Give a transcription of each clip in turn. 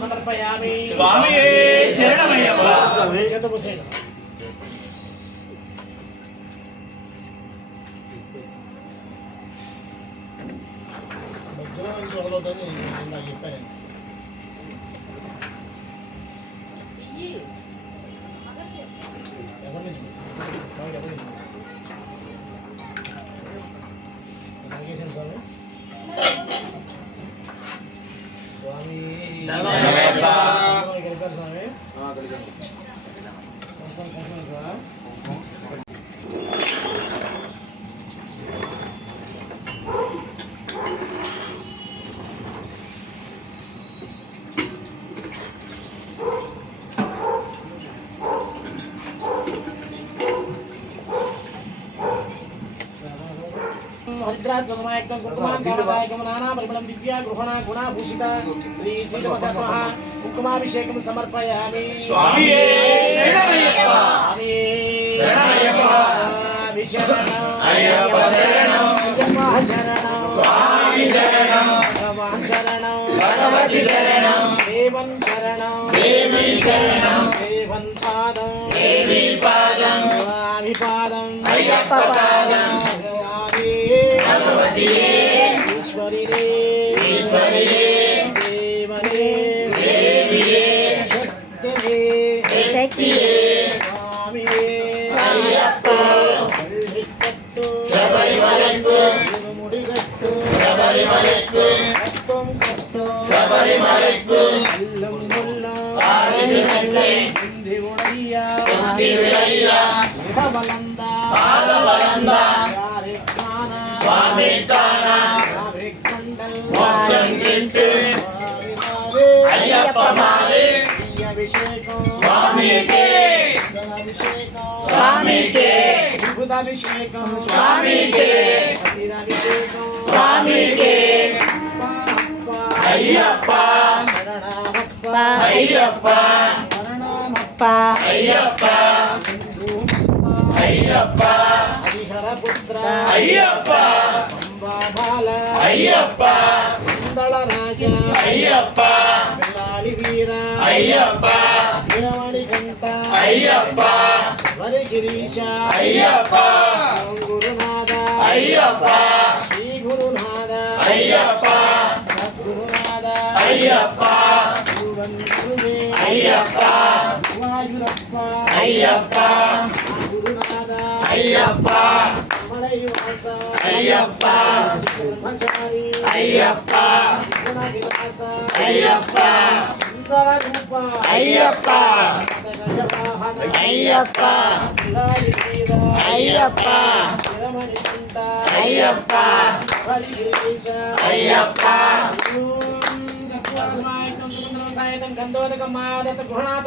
సమర్పయామి. స్వామి శరణమయ్యప్ప. చేతబూసేయండి. మధ్యలో నుంచి ఒకలోదని నాకు చెప్పాను. ఎవరి నుంచి స్వామి ఎవరి నుంచి నాగేశ్వర స్వామి స్వామి కలిపారు స్వామి हरिद्राजसमयक्तं कुङ्कुमान् कामदायकं नाना परिमलं दिव्या गृहणा गुणाभूषिता श्री श्रीधर्मशास्त्रः कुङ्कुमाभिषेकं समर्पयामि. स्वामी शरणमయ్యప్ప. स्वामी शरणमయ్యప్ప. शरणं अय्यप्प शरणं. अय्यप्प शरणं. स्वामी शरणं. भगवान् शरणं. भगवती शरणं. देवं शरणं. देवी शरणं. देवं पादं. देवी पादं. स्वामी पादं. अय्यप्प पादं. भगवतिये ईश्वरिये ईश्वरिये देवने देविये शक्तिये शक्तिये स्वामिये अय्यप्प पल्लिकट्टु शबरिमलक्कु मुडिगट्टु शबरिमलक्कु कट्टुं कट्टु शबरिमलक्कु अल्लम मुल्ला आदिमेट्टे इंदि उडैया इंदि उडैया इहबलंदा पादबलंदा स्वामी काना मोक्षं किट्टु अय्यप्प मारे स्वामी के स्वामी के स्वामी के स्वामी के अय्यप्प अय्यप्प अय्यप्प अय्यप्प हरिहरपुत्र अय्यप्प अंबाबाल अय्यप्प मंदलराज अय्यप्प बेलाळि वीर अय्यप्प वीरमणिकंठ अय्यप्प वरगिरीश अय्यप्प गुरुनाथ अय्यप्प श्री गुरुनाथ अय्यप्प सद्गुरुनाथ अय्यप्प गुरुवे अय्यप्प वायुरप्प अय्यप्प गुरुनाथ अय्यप्प मलयवास अय्यप्प ब्रह्मचारी अय्यप्प गुणविलास अय्यप्प सुंदर रूप अय्यप्प गजवाहन अय्यप्प बिलाळि वीर अय्यप्प वीरमणिकंठ अय्यप्प वरगिरीश अय्यप्प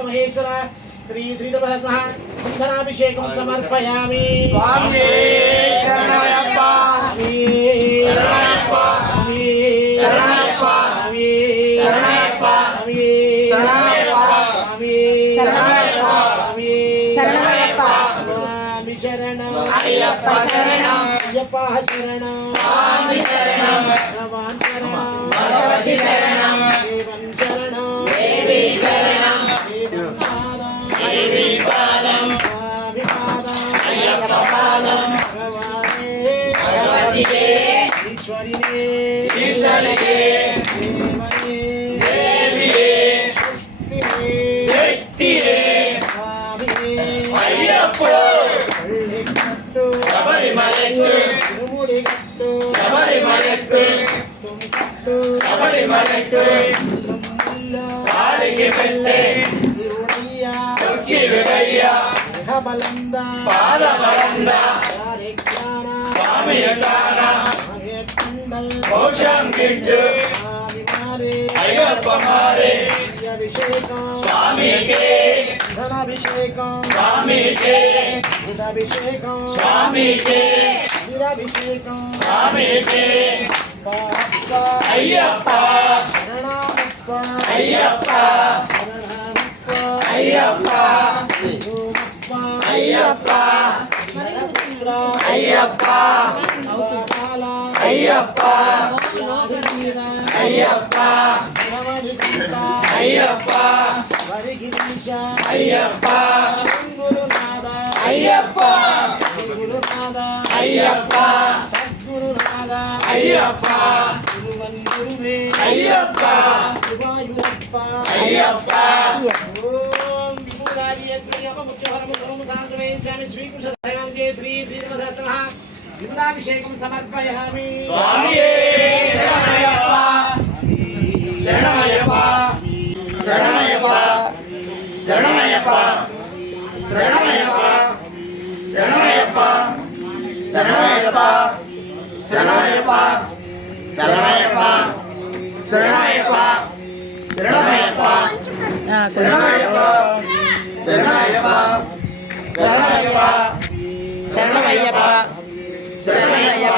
महेश्वर श्री श्रीधर्मशास्त्रः चन्दनाभिषेकं समर्पयामि. स्वामी शरणमయ్యప్ప. शरणमయ్యప్ప. शरणमయ్యప్ప. शरणमయ్యప్ప. शरणमయ్యప్ప. शरणमయ్యప్ప. स्वामी शरणं. अय्यप्प शरणं. अय्यप्प शरणं. स्वामी शरणं. भगवान् शरणं. भगवती शरणं. देवं शरणं. देवी शरणं. देवं पादं. देवी पादं. स्वामी पादं. अय्यप्प पादं. भगवाने भगवतिये ईश्वरिये ईश्वरिये देवने देविये शक्तिये शक्तिये स्वामिये अय्यप्प पल्लिकट्टु शबरिमलक्कु तिरुमुडिगट्टु शबरिमलक्कु तुंकट्टु शबरिमलक्कु मुल्ला कालिकी पेट्टे उडैया तोक्की विडैया इहबलंदा पादबलंदा यारिज्ञान स्वामी काना महेकंडल मोक्षं किट्टु अय्यप्प मारे अभिषेकं स्वामी के धनाभिषेकं स्वामी के बुधाभिषेकं स्वामी के वीराभिषेकं स्वामी के अय्यप्प शरणमप्प अय्यप्प शरणमप्प अय्यप्प अय्यप्प अय्यप्प अंबाबाल अय्यप्प यादवीर అయ్యప్ప గుణమణికంఠ అయ్యప్ప వరిగిరీశ అయ్యప్ప గురునాథ అయ్యప్ప గురునాథ అయ్యప్ప సద్గురునాథ అయ్యప్ప గురువన్గురువే అయ్యప్ప శివాయురప్ప అయ్యప్ప ఓం విభూదాది శ్రీయప్ప ముఖ్యహరము ధర్మము సాంతవేయించామి శ్రీకృష్ణ దైవం జయ శ్రీ శ్రీధర్మధర్మ విభూదాభిషేకం సమర్పయామి స్వామియే శరణయ్యప్ప శరణయ్యప్ప శరణయ్యప్ప శరణయ్యప్ప శరణయ్యప్ప శరణయ్యప్ప శరణయ్యప్ప శరణయ్యప్ప శరణయ్యప్ప శరణయ్యప్ప శరణయ్యప్ప శరణయ్యప్ప శరణయ్యప్ప శరణయ్యప్ప శరణయ్యప్ప శరణయ్యప్ప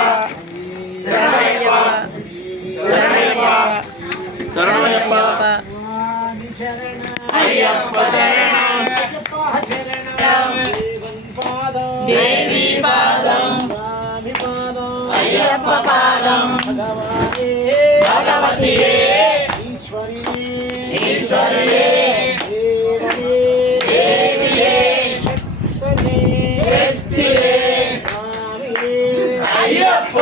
శరణయ్యప్ప శరణయ్యప్ప శరణయ్యప్ప స్వామి శరణ అయ్యప్ప శరణం అయ్యప్ప శరణం దేవన్ పాదం దేవి పాదం స్వామి పాదం అయ్యప్ప పాదం భగవానే భగవతియే ఈశ్వరినే ఈశ్వరియే దేవియే దేవియే శక్తినే శక్తియే స్వామియే అయ్యప్ప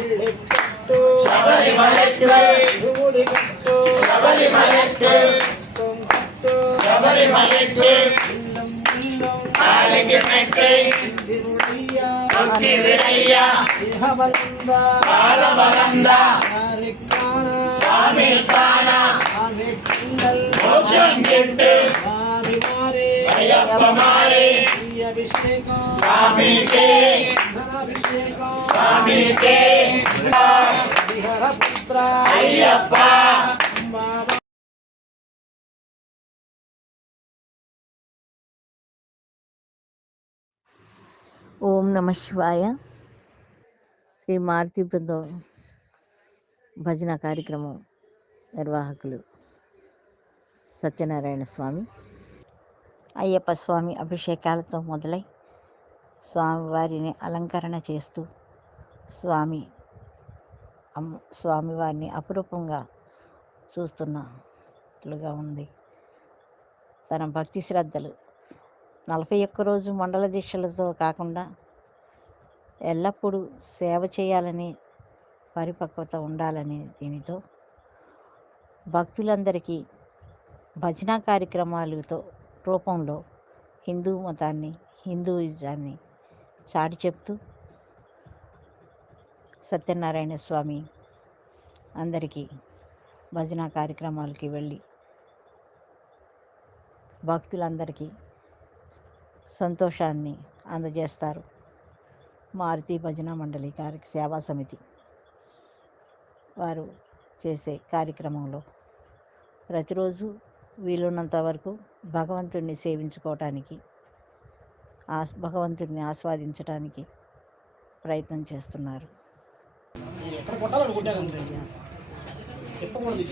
ఇల్లెత్తు శబరిమలైకు శివుడికట్టు శబరిమలైకు తొంకట్టు శబరిమలైకు ఇల్లం ఇల్లం కాలికి మెట్టి తిరువయ్య భక్తి వినయ్య ఇహబలంద బాలబలంద నారికాన స్వామి కాన ఆమె కుండల్ మోక్షం గిట్టు స్వామి మారే అయ్యప్ప మారి అభిషేకం స్వామికే ధనాభిషేకం స్వామికే హరిహర పుత్ర అయ్యప్ప బాబా ఓం నమ శివాయ. శ్రీ మారుతి బృందం భజన కార్యక్రమం నిర్వాహకులు సత్యనారాయణ స్వామి. అయ్యప్ప స్వామి అభిషేకాలతో మొదలై స్వామివారిని అలంకరణ చేస్తూ స్వామివారిని అపురూపంగా చూస్తున్నట్లుగా ఉంది. తన భక్తి శ్రద్ధలు 41 రోజు మండల దీక్షలతో కాకుండా ఎల్లప్పుడూ సేవ చేయాలని పరిపక్వత ఉండాలని దీనితో భక్తులందరికీ భజన కార్యక్రమాలతో రూపంలో హిందూ మతాన్ని హిందూయిజాన్ని చాటి చెప్తూ సత్యనారాయణ స్వామి అందరికీ భజన కార్యక్రమాలకి వెళ్ళి భక్తులందరికీ సంతోషాన్ని అందజేస్తారు. మారుతి భజన మండలి సేవా సమితి వారు చేసే కార్యక్రమంలో ప్రతిరోజు వీలున్నంత వరకు భగవంతుడిని సేవించుకోవటానికి భగవంతుడిని ఆస్వాదించడానికి ప్రయత్నం చేస్తున్నారు. ఎక్కడ కొట్టాలనుకుంటాను చెప్పకూడదు.